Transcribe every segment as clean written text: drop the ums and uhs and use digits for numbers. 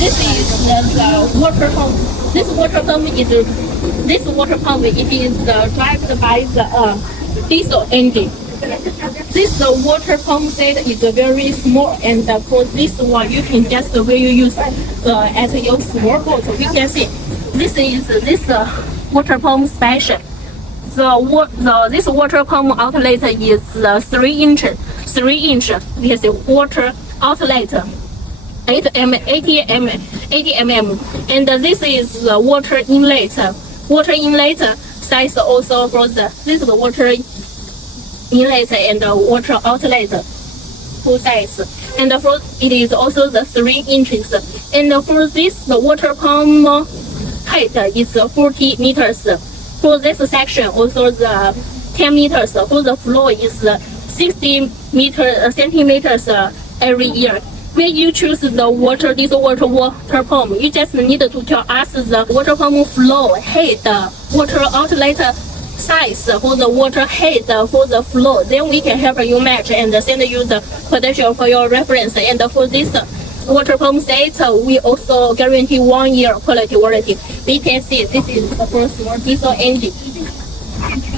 This is the water pump. This water pump it is driven by the diesel engine. This water pump set is very small, and for this one you can just will use as your small boat. We can see this is this water pump special. This water pump outlet is 3 inch. This water outlet. 80 mm, and this is the water inlet. Water inlet size also for this is the water inlet and water outlet full size, and for it is also the 3 inches. And for this the water pump height is 40 meters. For this section also the 10 meters. For the floor is 60 centimeters every year. When you choose the this water pump, you just need to tell us the water pump flow height, water outlet size for the water height for the flow. Then we can help you match and send you the quotation for your reference. And for this water pump set, we also guarantee 1 year quality warranty. We can see this is the first diesel engine.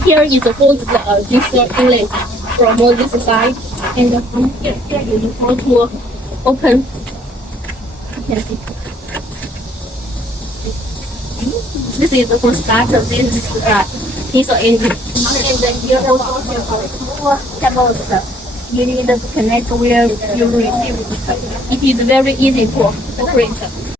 Here is for the diesel inlet from this side, and from here is how to open. You can see. This is for start of this diesel engine. And then here also have cables. You need to connect where you receive it. It is very easy to operate.